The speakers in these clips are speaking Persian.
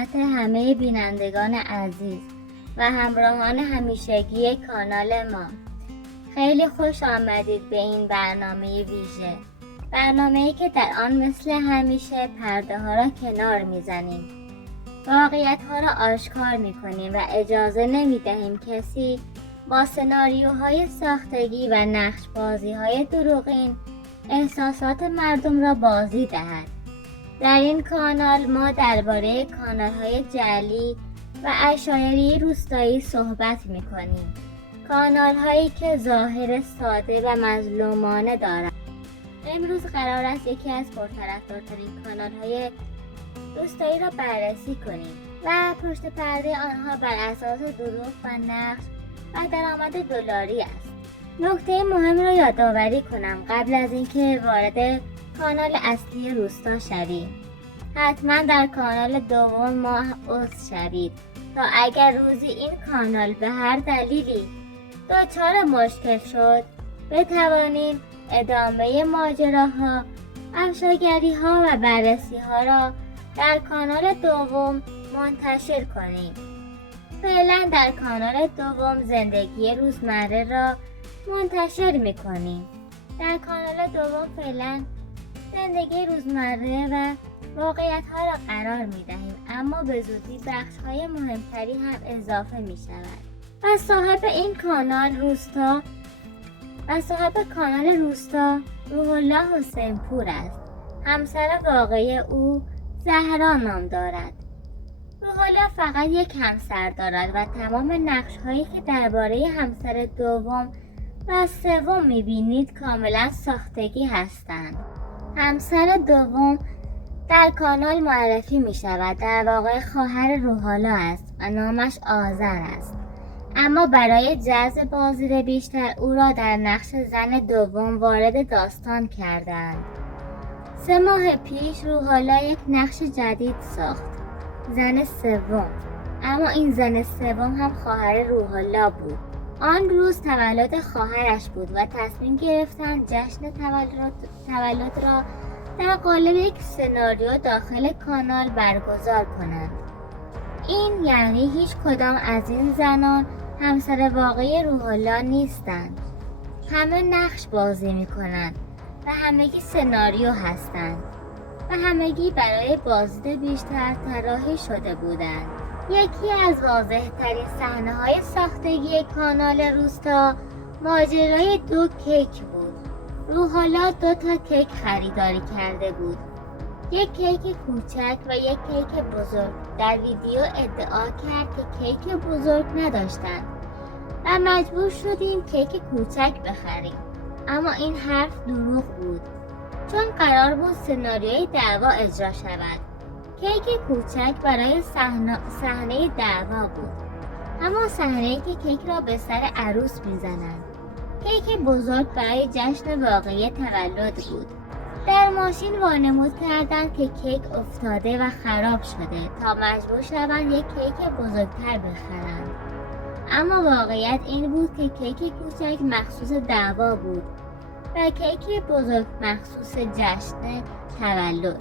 خدمت همه بینندگان عزیز و همراهان همیشگی کانال ما. خیلی خوش آمدید به این برنامه ویژه، برنامه‌ای که در آن مثل همیشه پرده ها را کنار میزنیم، واقعیت ها را آشکار میکنیم و اجازه نمیدهیم کسی با سناریوهای ساختگی و نقش بازی های دروغین احساسات مردم را بازی دهد. در این کانال ما درباره کانال‌های جعلی و عشایری روستایی صحبت می‌کنیم. کانال‌هایی که ظاهر ساده و مظلومانه دارند. امروز قرار است یکی از پرطرفدارترین کانال‌های روستایی را بررسی کنیم و پشت پرده آنها بر اساس دروغ و نقش و درآمد دلاری است. نکته مهم را یادآوری کنم قبل از اینکه وارد کانال اصلی روستا شویم. حتما در کانال دوم ما عضو شوید تا اگر روزی این کانال به هر دلیلی دچار مشکل شد بتوانیم ادامه ماجراها، افشاگری‌ها و بررسی‌ها را در کانال دوم منتشر کنیم. فعلا در کانال دوم زندگی روزمره را منتشر می‌کنیم. در کانال دوم فعلا زندگی روزمره و واقعیت‌ها را قرار می‌دهیم، اما به زودی بخش‌های مهمتری هم اضافه می‌شود. و صاحب کانال روستا روح الله حسین پور است. همسر واقعی او زهرا نام دارد. روح الله فقط یک همسر دارد و تمام نقش‌هایی که درباره همسر دوم و سوم می‌بینید کاملا ساختگی هستند. همسر دوم در کانال معرفی می شود. در واقع خواهر روح الله است و نامش آذر است، اما برای جذب بازدید بیشتر او را در نقش زن دوم وارد داستان کردند. 3 ماه پیش روح الله یک نقش جدید ساخت، زن سوم، اما این زن سوم هم خواهر روح الله بود. آن روز تولد خواهرش بود و تصمیم گرفتند جشن تولد را در قالب یک سناریو داخل کانال برگزار کنند. این یعنی هیچ کدام از این زنان همسر واقعی روح الله نیستند. همه نقش بازی می کنند و همگی سناریو هستند و همگی برای بازدید بیشتر طراحی شده بودند. یکی از واضح ترین صحنه های ساختگی کانال روستا ماجرای 2 کیک بود. روح الله 2 تا کیک خریداری کرده بود، یک کیک کوچک و یک کیک بزرگ. در ویدیو ادعا کرد که کیک بزرگ نداشتند و مجبور شدیم کیک کوچک بخریم، اما این حرف دروغ بود چون قرار بود سناریوی دعوا اجرا شود. کیک کوچک برای صحنه دعوا بود، اما صحنه‌ای که کیک را به سر عروس میزنند. کیک بزرگ برای جشن واقعی تولد بود. در ماشین وانمود کردند که کیک افتاده و خراب شده تا مجبور شوند یک کیک بزرگتر بخرند، اما واقعیت این بود که کیک کوچک مخصوص دعوا بود و کیک بزرگ مخصوص جشن تولد.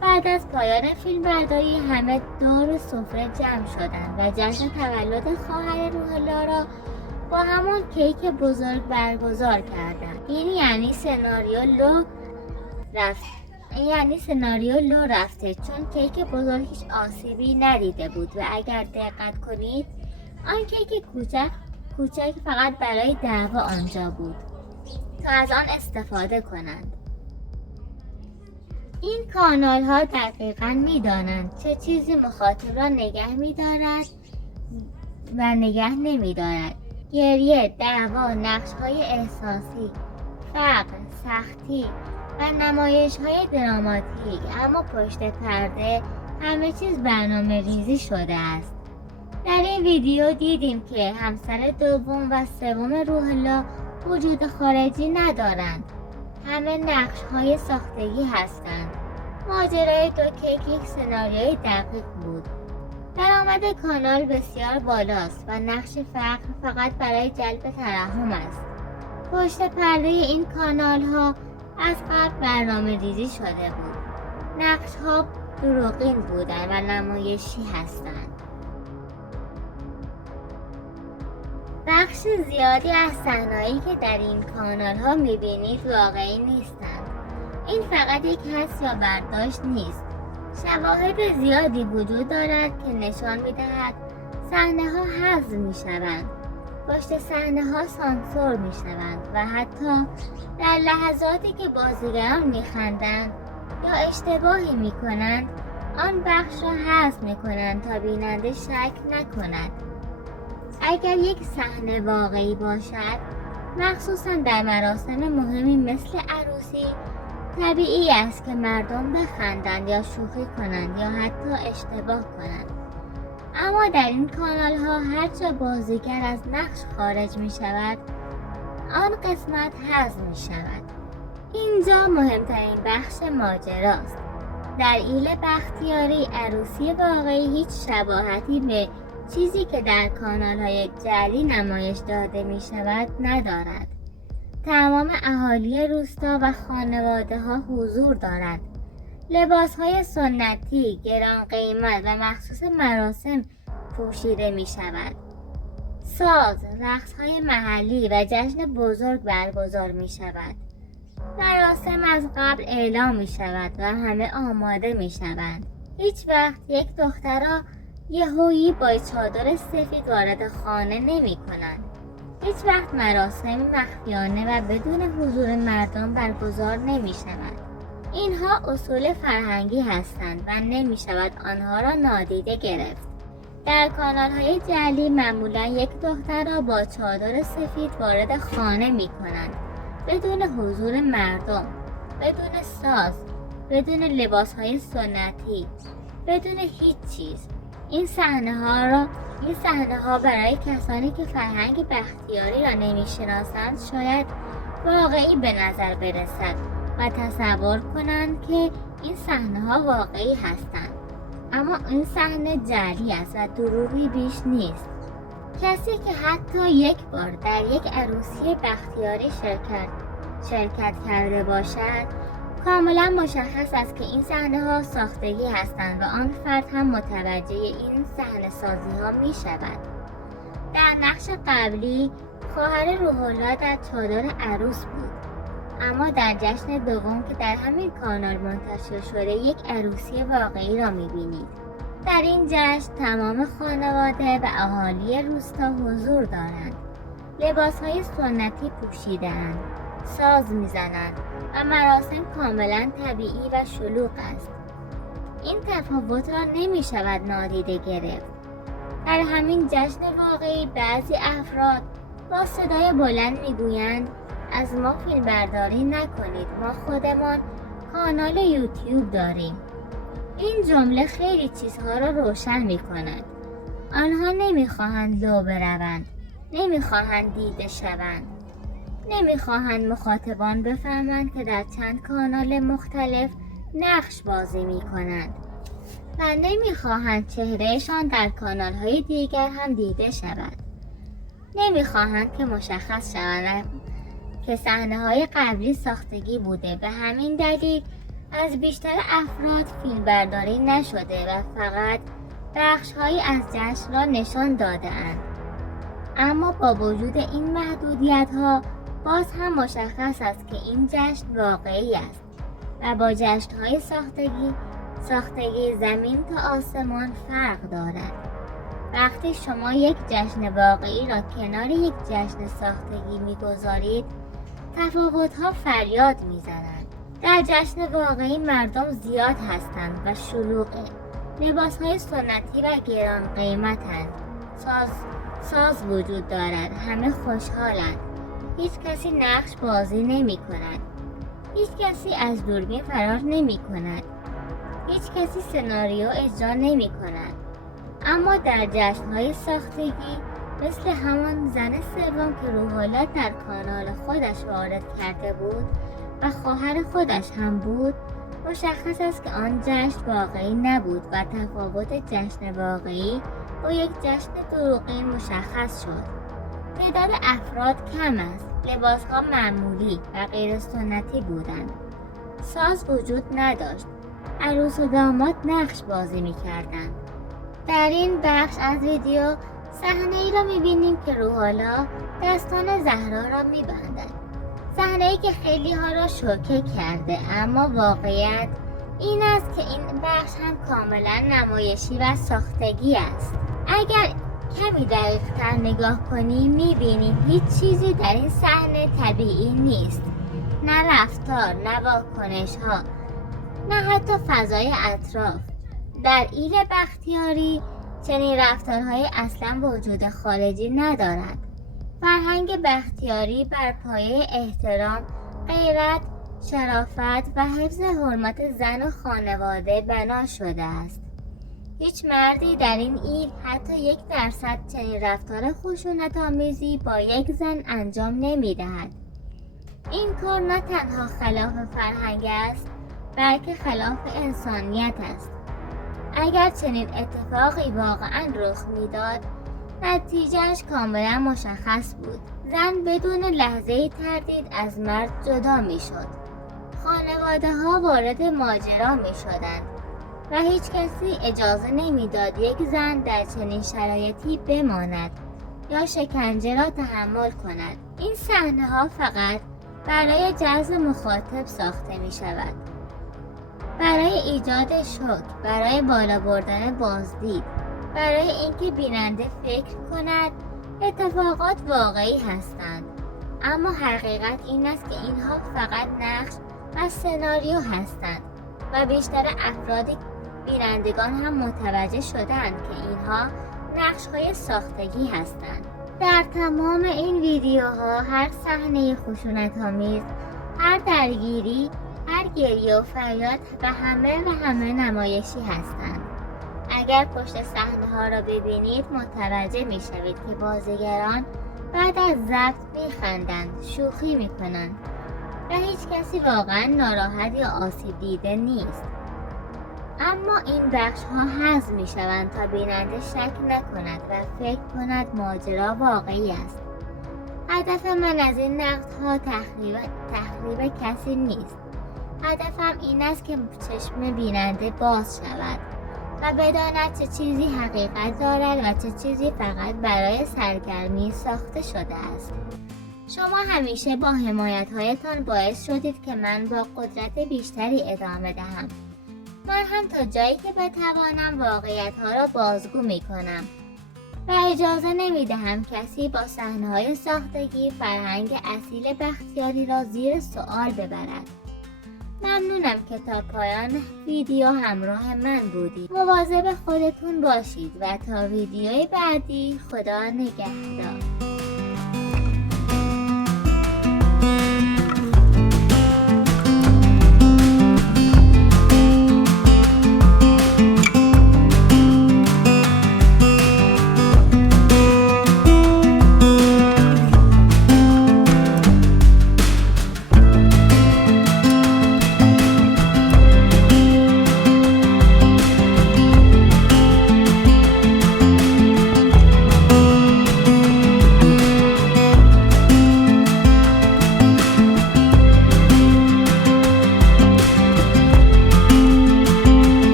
بعد از پایان فیلمبرداری همه دور سفره جمع شدند و جشن تولد خواهر روح الله را با همون کیک بزرگ برگزار کردند. این یعنی سناریو لو رفته چون کیک بزرگ هیچ آسیبی ندیده بود و اگر دقت کنید آن کیک کوچک فقط برای دعوا آنجا بود تا از آن استفاده کنند. این کانال ها دقیقاً میدانند چه چیزی مخاطب را نگه می‌دارد و نگه نمی‌دارد. گریه، دعوا، نقش‌های احساسی، فقر، سختی و نمایش‌های دراماتیک، اما پشت پرده همه چیز برنامه ریزی شده است. در این ویدیو دیدیم که همسر دوم و سوم روح الله وجود خارجی ندارند. همه نقش‌های ساختگی هستند. ماجرای 2 کیک یک سناریوی دقیق بود. درآمد کانال بسیار بالاست و نقش فقر فقط برای جلب ترحم است. پشت پرده این کانال ها از قبل برنامه ریزی شده بود. نقش ها دروغین بودن و نمایشی هستند. بخش زیادی از صحنه‌هایی که در این کانال ها میبینید واقعی نیستند. این فقط یک حدس یا برداشت نیست. شواهد زیادی وجود دارد که نشان میدهد صحنه ها حذف میشوند، پشت صحنه ها سانسور میشوند و حتی در لحظاتی که بازیگران میخندند یا اشتباهی میکنند آن بخش را حذف میکنند تا بیننده شک نکند. اگر یک صحنه واقعی باشد، مخصوصا در مراسم مهمی مثل عروسی، طبیعی است که مردم بخندند یا شوخی کنند یا حتی اشتباه کنند. اما در این کانال ها هر جا بازیگر از نقش خارج می شود، آن قسمت حذف می شود. اینجا مهمترین بخش ماجراست. در ایل بختیاری عروسی واقعی هیچ شباهتی به چیزی که در کانال های جعلی نمایش داده می شود ندارد. تمام اهالی روستا و خانواده ها حضور دارد. لباس های سنتی گران قیمت و مخصوص مراسم پوشیده می شود. ساز، رقص های محلی و جشن بزرگ برگزار می شود. مراسم از قبل اعلام می شود و همه آماده می شوند. هیچ وقت یک دختر یهویی با چادر سفید وارد خانه نمی کنند. هیچ وقت مراسم مخفیانه و بدون حضور مردم برگزار نمی شود. اینها اصول فرهنگی هستند و نمی شود آنها را نادیده گرفت. در کانال های جعلی معمولا یک دختر را با چادر سفید وارد خانه می کنند بدون حضور مردم، بدون ساز، بدون لباس های سنتی، بدون هیچ چیز. این صحنه ها برای کسانی که فرهنگ بختیاری را نمی‌شناسند شاید واقعی به نظر برسد و تصور کنند که این صحنه ها واقعی هستند. اما این صحنه جعلی است و دروغی بیش نیست. کسی که حتی یک بار در یک عروسی بختیاری شرکت کرده باشد، کاملا مشخص است که این صحنه ها ساختگی هستند و آن فرد هم متوجه این صحنه سازی ها می شود. در نقش قبلی خواهر روح‌الله در چادر عروس بود، اما در جشن دوم که در همین کانال منتشر شده یک عروسی واقعی را می بینید. در این جشن تمام خانواده و اهالی روستا حضور دارند. لباس های سنتی پوشیده‌اند، ساز میزنند و مراسم کاملا طبیعی و شلوغ است. این تفاوت را نمی شود نادیده گرفت. در همین جشن واقعی بعضی افراد با صدای بلند میگویند از ما فیلم برداری نکنید، ما خودمان کانال یوتیوب داریم. این جمله خیلی چیزها را روشن می کند. آنها نمیخواهند لو بروند، نمیخواهند دیده شوند، نمیخواهند مخاطبان بفهمند که در چند کانال مختلف نقش بازی می کنند و نمیخواهند چهرهشان در کانال های دیگر هم دیده شود. نمیخواهند که مشخص شوند که صحنه های قبلی ساختگی بوده. به همین دلیل از بیشتر افراد فیلم برداری نشده و فقط بخش هایی از جشن را نشان داده اند. اما با وجود این محدودیت ها باز هم مشخص است که این جشن واقعی است و با جشن های ساختگی زمین تا آسمان فرق دارد. وقتی شما یک جشن واقعی را کنار یک جشن ساختگی میگذارید، تفاوت‌ها فریاد میزنند. در جشن واقعی مردم زیاد هستند و شلوغه. لباس‌های سنتی و گران قیمتند. ساز وجود دارد. همه خوشحالند. هیچ کسی نقش بازی نمی کند. هیچ کسی از دوربین فرار نمی کند. هیچ کسی سناریو اجرا نمی کند. اما در جشن‌های ساختگی مثل همان زن سوم که روح‌الله در کانال خودش وارد کرده بود و خواهر خودش هم بود، مشخص است که آن جشن واقعی نبود و تفاوت جشن واقعی با یک جشن دروغین مشخص شد. تعداد افراد کم است، لباس‌ها معمولی و غیر سنتی بودند. ساز وجود نداشت. عروس و داماد نقش بازی می‌کردند. در این بخش از ویدیو صحنه‌ای را می‌بینیم که روح‌الله دستان زهرا را می‌بندد. صحنه‌ای که خیلی ها را شوکه کرده، اما واقعیت این است که این بخش هم کاملا نمایشی و ساختگی است. اگر کمی دقیق‌تر نگاه کنیم می‌بینیم هیچ چیزی در این صحنه طبیعی نیست. نه رفتار، نه واکنش‌ها، نه حتی فضای اطراف. در ایل بختیاری چنین رفتارهای اصلا وجود خارجی ندارد. فرهنگ بختیاری بر پایه احترام، غیرت، شرافت و حفظ حرمت زن و خانواده بنا شده است. هیچ مردی در این ایل حتی 1% چنین رفتار خشونت‌آمیزی با یک زن انجام نمی‌دهد. این کار نه تنها خلاف فرهنگ است، بلکه خلاف انسانیت است. اگر چنین اتفاقی واقعا رخ میداد، نتیجهش کاملا مشخص بود. زن بدون لحظه تردید از مرد جدا می شد. خانواده ها وارد ماجرا می شدند و هیچ کسی اجازه نمی داد یک زن در چنین شرایطی بماند یا شکنجه را تحمل کند. این صحنه ها فقط برای جذب مخاطب ساخته می شود. برای ایجاد شوک، برای بالا بردن بازدید، برای اینکه بیننده فکر کند اتفاقات واقعی هستند. اما حقیقت این است که اینها فقط نقش و سناریو هستند و بیشتر افراد بینندگان هم متوجه شدند که اینها نقش‌های ساختگی هستند. در تمام این ویدیوها هر صحنه خشونت‌آمیز، هر درگیری، هر گریه و فریاد و همه نمایشی هستند. اگر پشت صحنه ها را ببینید متوجه می شوید که بازیگران بعد از ضبط می خندند، شوخی می کنند و هیچ کسی واقعا ناراحت یا آسیب دیده نیست. اما این بخش ها حذف می شوند تا بیننده شک نکند و فکر کند ماجرا واقعی است. هدف من از این نقدها تخریب کسی نیست. هدفم این است که چشم بیننده باز شود و بداند چه چیزی حقیقت دارد و چه چیزی فقط برای سرگرمی ساخته شده است. شما همیشه با حمایت‌هایتان باعث شدید که من با قدرت بیشتری ادامه دهم. من هم تا جایی که بتوانم واقعیت‌ها را بازگو می‌کنم و اجازه نمی‌دهم کسی با صحنه‌های ساختگی فرهنگ اصیل بختیاری را زیر سوال ببرد. ممنونم که تا پایان ویدیو همراه من بودید. مواظب خودتون باشید و تا ویدیوی بعدی خدا نگهدار.